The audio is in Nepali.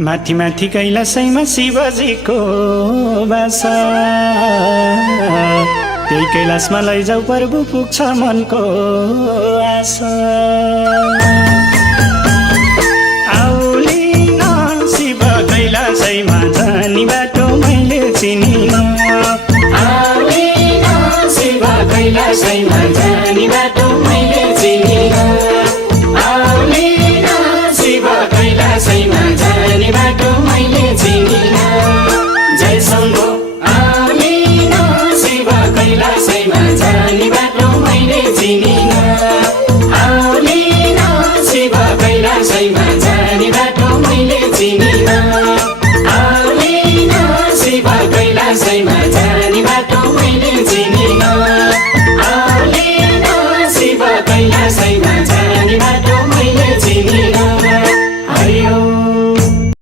माथि माथि कैलाशैमा शिवजीको बासा त्यही कैलाशमा लैजाऊ प्रभु पुग्छ मनको आशा आउलिन शिव कैलाशैमा जाने बाटो मैले चिनिन आउलिन शिव कैलाशैमा जाने बाटो मैले चिनिन आउलिन शिव कैलाशैमा जाने बाटो मैले चिनिन जय शम्भो आउलिन शिव कैलाशैमा जाने बाटो मैले चिनिन आउलिन शिव कैलाशैमा जाने बाटो मैले चिनिन